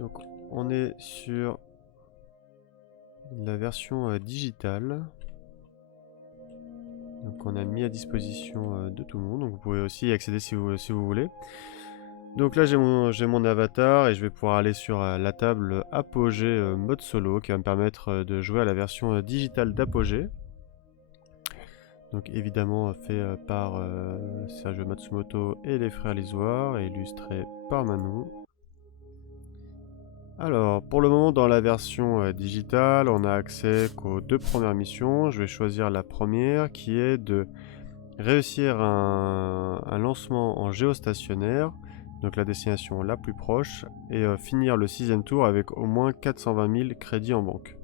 Donc on est sur la version digitale. Donc on a mis à disposition de tout le monde. Donc vous pouvez aussi y accéder si vous voulez. Donc là j'ai mon avatar et je vais pouvoir aller sur la table Apogée mode solo qui va me permettre de jouer à la version digitale d'Apogée. Donc évidemment fait par Sergio Matsumoto et les frères Lisoire et illustré par Manu. Alors pour le moment dans la version digitale on a accès qu'aux 2 premières missions. Je vais choisir la première qui est de réussir un lancement en géostationnaire, donc la destination la plus proche, et finir le 6e tour avec au moins 420 000 crédits en banque.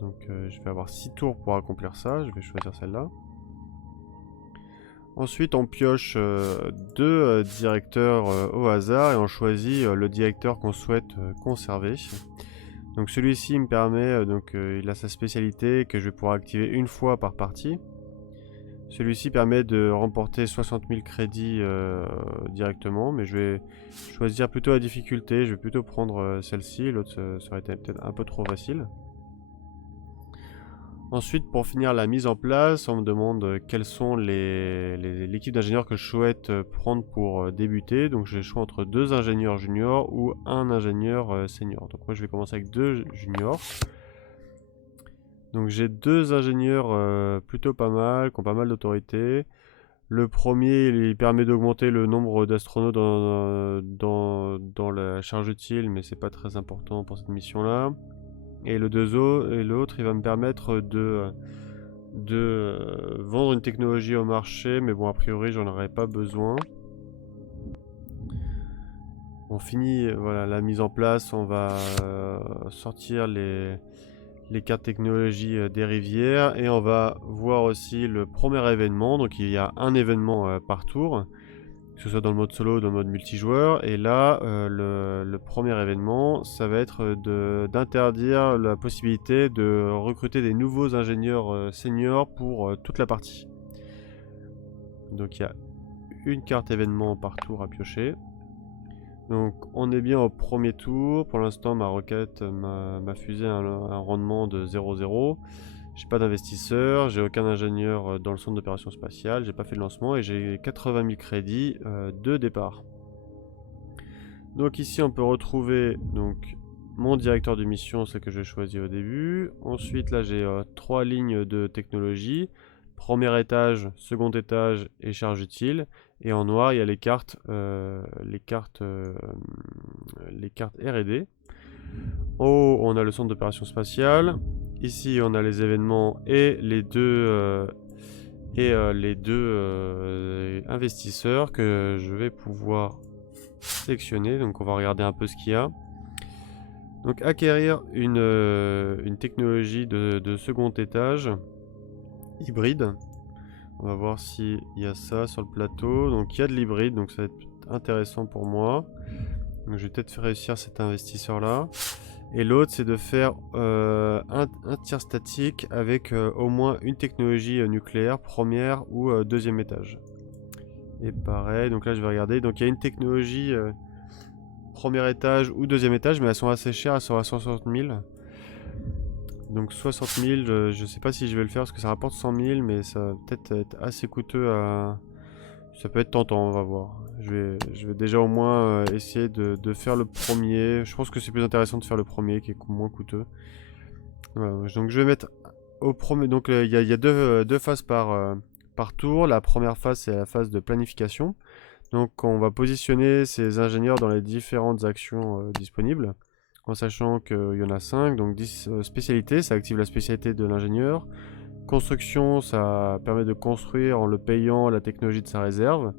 Donc je vais avoir 6 tours pour accomplir ça, je vais choisir celle-là. Ensuite on pioche 2 directeurs au hasard et on choisit le directeur qu'on souhaite conserver. Donc celui-ci me permet, il a sa spécialité que je vais pouvoir activer une fois par partie. Celui-ci permet de remporter 60 000 crédits directement, mais je vais choisir plutôt la difficulté, je vais plutôt prendre celle-ci, l'autre ça aurait été peut-être un peu trop facile. Ensuite, pour finir la mise en place, on me demande quelles sont l'équipe d'ingénieurs que je souhaite prendre pour débuter. Donc j'ai le choix entre 2 ingénieurs juniors ou un ingénieur senior. Donc moi je vais commencer avec 2 juniors. Donc j'ai 2 ingénieurs plutôt pas mal, qui ont pas mal d'autorité. Le premier, il permet d'augmenter le nombre d'astronautes dans la charge utile, mais c'est pas très important pour cette mission-là. Et l'autre, il va me permettre de vendre une technologie au marché, mais bon, a priori, j'en aurais pas besoin. On finit voilà, la mise en place, on va sortir les cartes technologie des rivières et on va voir aussi le premier événement. Donc il y a un événement par tour, que ce soit dans le mode solo ou dans le mode multijoueur. Et là, le premier événement, ça va être d'interdire la possibilité de recruter des nouveaux ingénieurs seniors pour toute la partie. Donc il y a une carte événement par tour à piocher. Donc on est bien au premier tour. Pour l'instant ma requête m'a fusé un rendement de 0,0. J'ai pas d'investisseur, j'ai aucun ingénieur dans le centre d'opération spatiale, j'ai pas fait de lancement et j'ai 80 000 crédits de départ. Donc ici on peut retrouver donc mon directeur de mission, c'est que j'ai choisi au début. Ensuite là j'ai 3 lignes de technologie. Premier étage, second étage et charge utile. Et en noir, il y a les cartes R&D. En haut, on a le centre d'opération spatiale. Ici, on a les événements et les deux investisseurs que je vais pouvoir sélectionner. Donc, on va regarder un peu ce qu'il y a. Donc, acquérir une technologie de second étage hybride. On va voir s'il y a ça sur le plateau. Donc il y a de l'hybride, donc ça va être intéressant pour moi. Donc je vais peut-être réussir cet investisseur là. Et l'autre c'est de faire un tir statique avec au moins une technologie nucléaire, première ou deuxième étage. Et pareil, donc là je vais regarder. Donc il y a une technologie premier étage ou deuxième étage, mais elles sont assez chères, elles sont à 160 000. Donc 60 000, je sais pas si je vais le faire parce que ça rapporte 100 000, mais ça va peut-être être assez coûteux à... Ça peut être tentant, on va voir. Je vais déjà au moins essayer de faire le premier. Je pense que c'est plus intéressant de faire le premier qui est moins coûteux. Voilà, donc je vais mettre au premier... Donc il y a deux phases par tour. La première phase, c'est la phase de planification. Donc on va positionner ces ingénieurs dans les différentes actions disponibles. En sachant qu'il y en a 5, donc 10 spécialités, ça active la spécialité de l'ingénieur. Construction, ça permet de construire en le payant la technologie de sa réserve.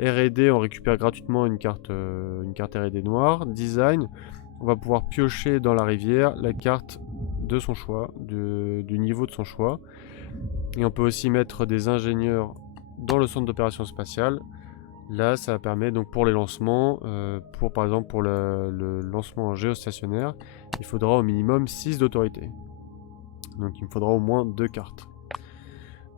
R&D, on récupère gratuitement une carte R&D noire. Design, on va pouvoir piocher dans la rivière la carte de son choix, du niveau de son choix. Et on peut aussi mettre des ingénieurs dans le centre d'opération spatiale. Là, ça permet donc pour les lancements, par exemple pour le lancement en géostationnaire, il faudra au minimum 6 d'autorité. Donc il me faudra au moins 2 cartes.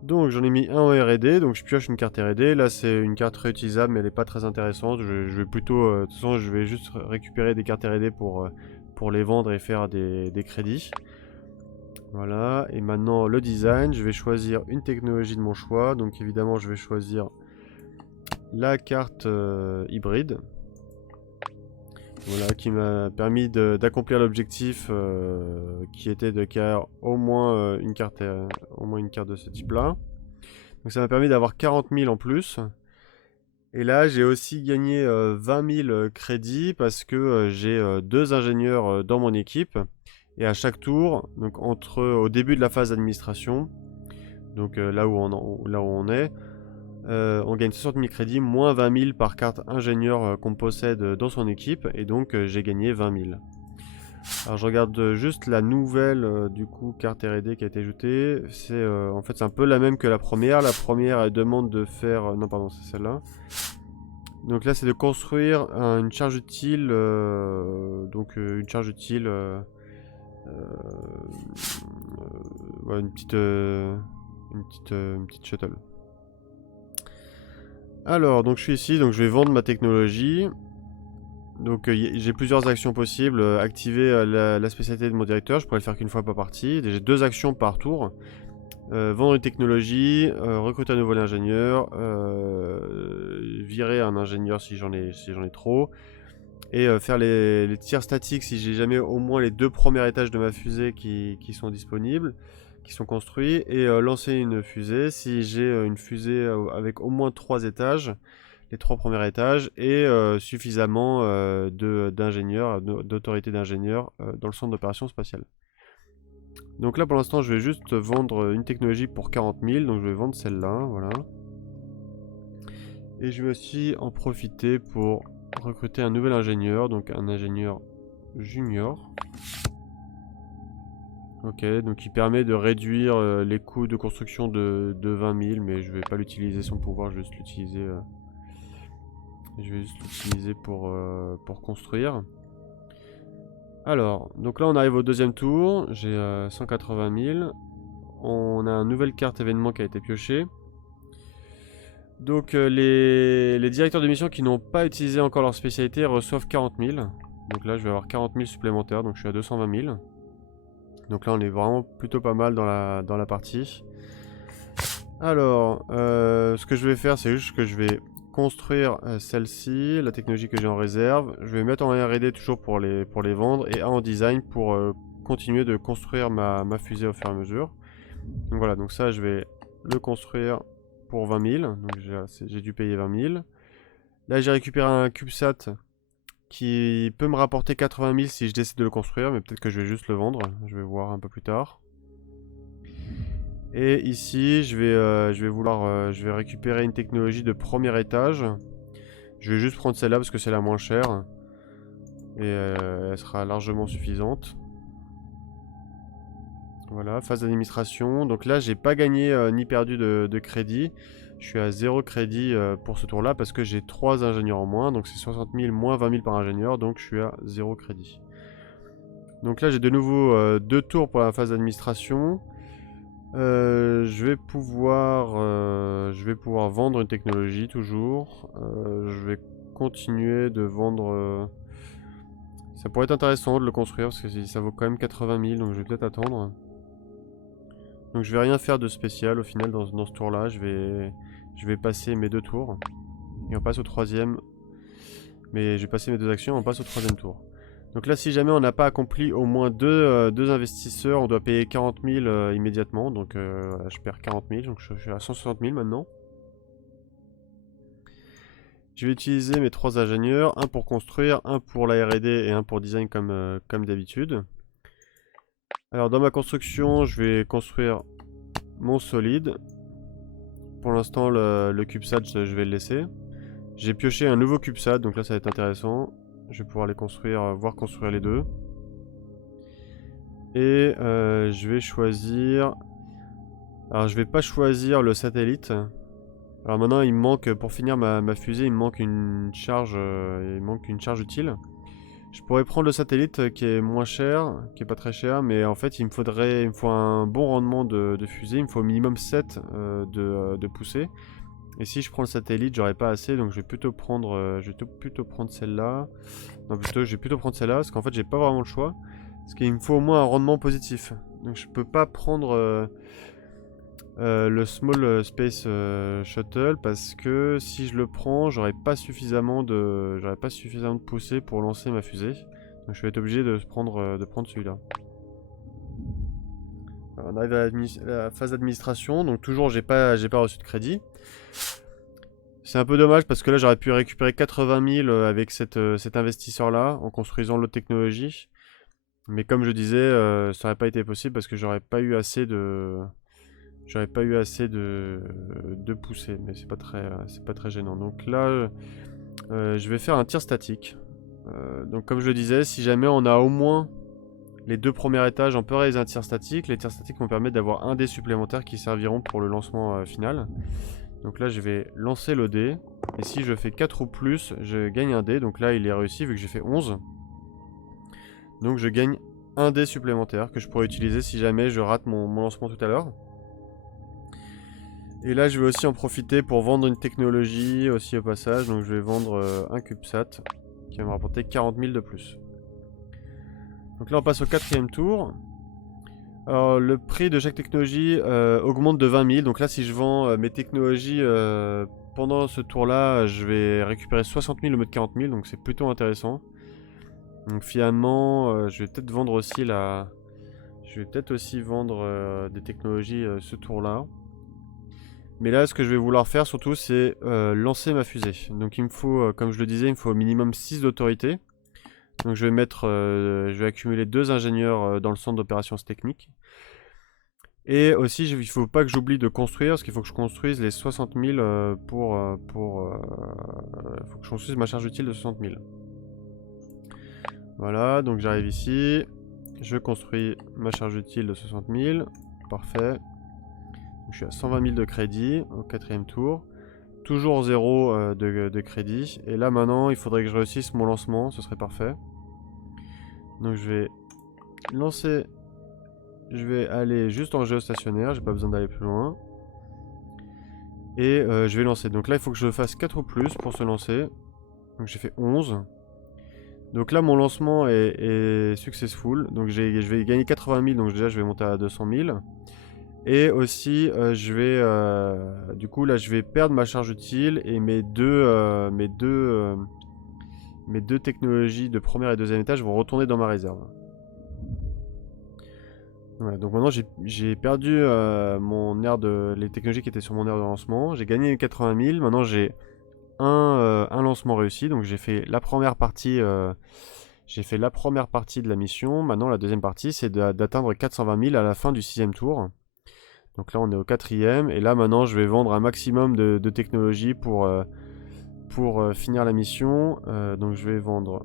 Donc j'en ai mis un en R&D, donc je pioche une carte R&D. Là c'est une carte réutilisable mais elle n'est pas très intéressante. Je vais plutôt, de toute façon je vais juste récupérer des cartes R&D pour les vendre et faire des crédits. Voilà, et maintenant le design, je vais choisir une technologie de mon choix. Donc évidemment je vais choisir la carte hybride. Voilà, qui m'a permis d'accomplir l'objectif qui était de acquérir au moins une carte de ce type-là. Donc ça m'a permis d'avoir 40 000 en plus. Et là, j'ai aussi gagné 20 000 crédits parce que j'ai 2 ingénieurs dans mon équipe. Et à chaque tour, donc au début de la phase d'administration, donc là où on est, on gagne 60 000 crédits, moins 20 000 par carte ingénieur qu'on possède dans son équipe, et donc j'ai gagné 20 000. Alors je regarde juste la nouvelle du coup carte R&D qui a été ajoutée. En fait c'est un peu la même que la première. La première elle demande de faire... non pardon, c'est celle-là. Donc là c'est de construire une charge utile. Une charge utile... ouais, une petite shuttle. Alors, donc je suis ici, donc je vais vendre ma technologie. Donc j'ai plusieurs actions possibles. Activer la spécialité de mon directeur, je pourrais le faire qu'une fois par partie. J'ai 2 actions par tour. Vendre une technologie, recruter un nouvel ingénieur, virer un ingénieur si j'en ai trop. Et faire les tirs statiques si j'ai jamais au moins les 2 premiers étages de ma fusée qui sont disponibles, qui sont construits, et lancer une fusée si j'ai une fusée avec au moins 3 étages, les 3 premiers étages, et suffisamment d'ingénieurs, d'autorités d'ingénieurs dans le centre d'opération spatiale. Donc là pour l'instant je vais juste vendre une technologie pour 40 000, donc je vais vendre celle-là, voilà. Et je vais aussi en profiter pour recruter un nouvel ingénieur, donc un ingénieur junior. Ok, donc il permet de réduire les coûts de construction de 20 000, mais je vais pas l'utiliser son pouvoir, je vais juste l'utiliser pour construire. Alors, donc là on arrive au deuxième tour, j'ai 180 000. On a une nouvelle carte événement qui a été piochée. Donc les directeurs de mission qui n'ont pas utilisé encore leur spécialité reçoivent 40 000. Donc là je vais avoir 40 000 supplémentaires, donc je suis à 220 000. Donc là on est vraiment plutôt pas mal dans la partie. Alors, ce que je vais faire c'est juste que je vais construire celle-ci, la technologie que j'ai en réserve. Je vais mettre en R&D toujours pour les vendre, et en design pour continuer de construire ma fusée au fur et à mesure. Donc voilà, donc ça je vais le construire pour 20 000, donc j'ai dû payer 20 000. Là j'ai récupéré un CubeSat qui peut me rapporter 80 000 si je décide de le construire, mais peut-être que je vais juste le vendre, je vais voir un peu plus tard. Et ici je vais récupérer une technologie de premier étage. Je vais juste prendre celle-là parce que c'est la moins chère, et elle sera largement suffisante. Voilà, phase d'administration. Donc là, j'ai pas gagné ni perdu de crédit. Je suis à 0 crédit pour ce tour-là parce que j'ai 3 ingénieurs en moins. Donc c'est 60 000 moins 20 000 par ingénieur. Donc je suis à 0 crédit. Donc là, j'ai de nouveau 2 tours pour la phase d'administration. Je vais pouvoir vendre une technologie toujours. Je vais continuer de vendre... Ça pourrait être intéressant de le construire parce que ça vaut quand même 80 000. Donc je vais peut-être attendre. Donc je vais rien faire de spécial au final dans ce tour là, je vais passer mes 2 tours. Et on passe au troisième. Mais je vais passer mes 2 actions, on passe au troisième tour. Donc là si jamais on n'a pas accompli au moins 2 investisseurs, on doit payer 40 000 immédiatement. Donc je perds 40 000, donc je suis à 160 000 maintenant. Je vais utiliser mes 3 ingénieurs, un pour construire, un pour la R&D et un pour design comme d'habitude. Alors dans ma construction, je vais construire mon solide. Pour l'instant, le CubeSat, je vais le laisser. J'ai pioché un nouveau CubeSat, donc là ça va être intéressant. Je vais pouvoir les construire, voir construire les deux. Et je vais choisir... Alors je vais pas choisir le satellite. Alors maintenant il me manque, pour finir ma fusée, il me manque une charge utile. Je pourrais prendre le satellite qui est moins cher, qui est pas très cher, mais en fait il me faut un bon rendement de fusée, il me faut au minimum 7 de poussée. Et si je prends le satellite, j'aurai pas assez, donc je vais plutôt prendre, celle-là. Non, plutôt, je vais plutôt prendre celle-là, parce qu'en fait j'ai pas vraiment le choix. Parce qu'il me faut au moins un rendement positif. Donc je peux pas prendre le Small Space Shuttle, parce que si je le prends, j'aurai pas suffisamment de poussée pour lancer ma fusée. Donc je vais être obligé de prendre celui-là. On arrive à la phase d'administration, donc toujours j'ai pas reçu de crédit. C'est un peu dommage parce que là j'aurais pu récupérer 80 000 avec cet investisseur-là en construisant l'autre technologie. Mais comme je disais, ça n'aurait pas été possible parce que j'aurais pas eu assez de poussée. Mais c'est pas très gênant. Donc là, je vais faire un tir statique. Donc comme je le disais, si jamais on a au moins les 2 premiers étages, on peut réaliser un tir statique. Les tirs statiques vont permettre d'avoir un dé supplémentaire qui serviront pour le lancement final. Donc là, je vais lancer le dé. Et si je fais 4 ou plus, je gagne un dé. Donc là, il est réussi vu que j'ai fait 11. Donc je gagne un dé supplémentaire que je pourrais utiliser si jamais je rate mon lancement tout à l'heure. Et là, je vais aussi en profiter pour vendre une technologie aussi au passage. Donc je vais vendre un CubeSat qui va me rapporter 40 000 de plus. Donc là, on passe au 4e tour. Alors, le prix de chaque technologie augmente de 20 000. Donc là, si je vends mes technologies pendant ce tour-là, je vais récupérer 60 000 au lieu de 40 000. Donc c'est plutôt intéressant. Donc finalement, je vais peut-être vendre aussi des technologies ce tour-là. Mais là, ce que je vais vouloir faire surtout, c'est lancer ma fusée. Donc il me faut, comme je le disais, il me faut au minimum 6 d'autorité. Donc je vais accumuler 2 ingénieurs dans le centre d'opérations techniques. Et aussi, il ne faut pas que j'oublie de construire, parce qu'il faut que je construise les 60 000 il faut que je construise ma charge utile de 60 000. Voilà, donc j'arrive ici, je construis ma charge utile de 60 000, parfait. Donc, je suis à 120 000 de crédit au 4e tour. Toujours 0 de crédit. Et là maintenant, il faudrait que je réussisse mon lancement, ce serait parfait. Donc je vais lancer, je vais aller juste en géostationnaire, j'ai pas besoin d'aller plus loin. Et je vais lancer. Donc là, il faut que je fasse 4 ou plus pour se lancer. Donc j'ai fait 11. Donc là, mon lancement est successful. Donc je vais gagner 80 000, donc déjà je vais monter à 200 000. Et aussi, du coup, là, je vais perdre ma charge utile et mes deux technologies de premier et deuxième étage vont retourner dans ma réserve. Ouais, donc maintenant, j'ai perdu les technologies qui étaient sur mon aire de lancement. J'ai gagné 80 000. Maintenant, j'ai un lancement réussi. Donc, j'ai fait la première partie. J'ai fait la première partie de la mission. Maintenant, la deuxième partie, c'est d'atteindre 420 000 à la fin du 6e tour. Donc là, on est au 4e. Et là, maintenant, je vais vendre un maximum de technologies pour finir la mission. Donc, je vais vendre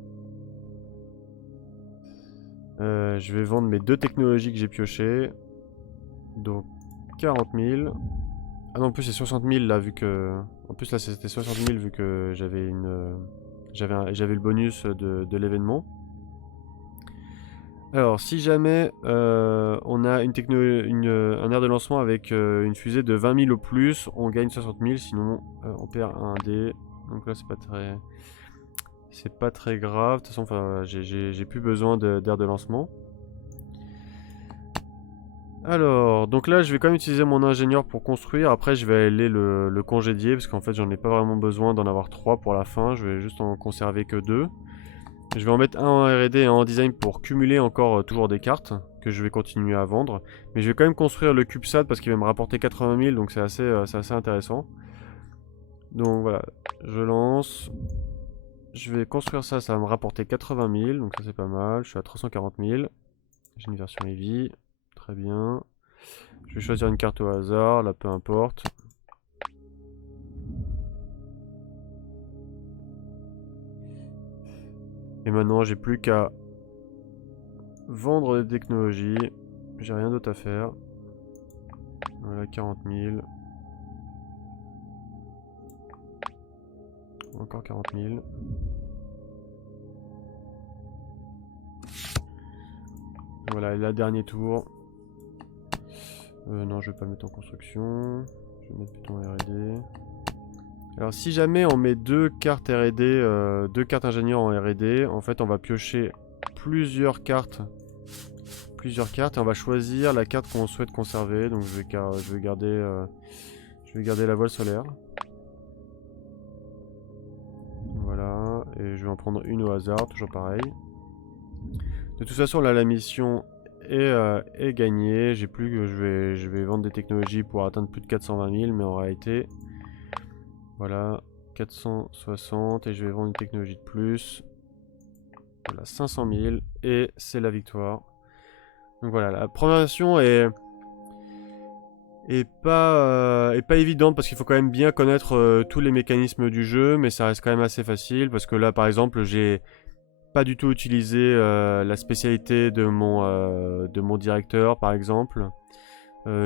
mes 2 technologies que j'ai piochées. Donc, 40 000. Ah non, en plus, c'est 60 000 là, vu que. En plus, là, c'était 60 000 vu que j'avais le bonus de l'événement. Alors, si jamais on a un aire de lancement avec une fusée de 20 000 au plus, on gagne 60 000, sinon on perd un dé. Donc là, c'est pas très grave. De toute façon, j'ai plus besoin d'aire de lancement. Alors, donc là, je vais quand même utiliser mon ingénieur pour construire. Après, je vais aller le congédier parce qu'en fait, j'en ai pas vraiment besoin d'en avoir 3 pour la fin. Je vais juste en conserver que 2. Je vais en mettre un en R&D et un en design pour cumuler encore toujours des cartes que je vais continuer à vendre. Mais je vais quand même construire le CubeSat parce qu'il va me rapporter 80 000, donc c'est assez intéressant. Donc voilà, je lance. Je vais construire ça, ça va me rapporter 80 000, donc ça c'est pas mal. Je suis à 340 000. J'ai une version heavy, très bien. Je vais choisir une carte au hasard, là peu importe. Et maintenant, j'ai plus qu'à vendre des technologies. J'ai rien d'autre à faire. Voilà, 40 000. Encore 40 000. Voilà, et là, dernier tour. Non, je vais pas mettre en construction. Je vais mettre plutôt en R&D. Alors, si jamais on met 2 cartes R&D, 2 cartes ingénieurs en R&D, en fait, on va piocher plusieurs cartes. Et on va choisir la carte qu'on souhaite conserver. Donc, je vais garder la voile solaire. Voilà, et je vais en prendre une au hasard, toujours pareil. De toute façon, là, la mission est gagnée. J'ai plus que je vais vendre des technologies pour atteindre plus de 420 000, mais en réalité, voilà, 460 et je vais vendre une technologie de plus. Voilà, 500 000 et c'est la victoire. Donc voilà, la première mission est pas évidente parce qu'il faut quand même bien connaître tous les mécanismes du jeu, mais ça reste quand même assez facile parce que là, par exemple, j'ai pas du tout utilisé la spécialité de mon directeur, par exemple.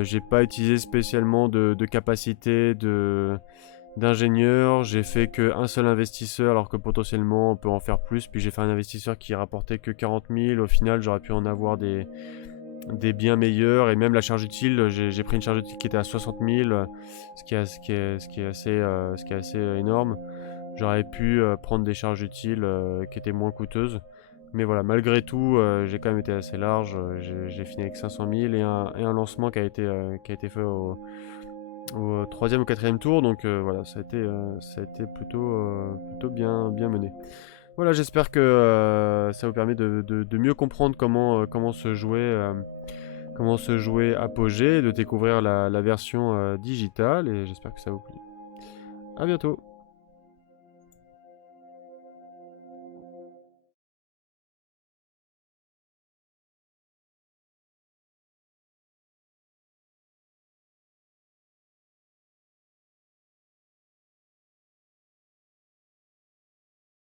J'ai pas utilisé spécialement de capacité d'ingénieur. J'ai fait qu'un seul investisseur alors que potentiellement on peut en faire plus. Puis j'ai fait un investisseur qui rapportait que 40 000. Au final, j'aurais pu en avoir des biens meilleurs. Et même la charge utile, j'ai pris une charge utile qui était à 60 000, ce qui est assez énorme. J'aurais pu prendre des charges utiles qui étaient moins coûteuses. Mais voilà, malgré tout, j'ai quand même été assez large. J'ai fini avec 500 000 et un lancement qui a été fait au 3e ou 4e tour. Donc voilà, ça a été plutôt bien mené. Voilà, j'espère que ça vous permet de mieux comprendre comment se jouer Apogée, de découvrir la version digitale. Et j'espère que ça vous plaît. A bientôt.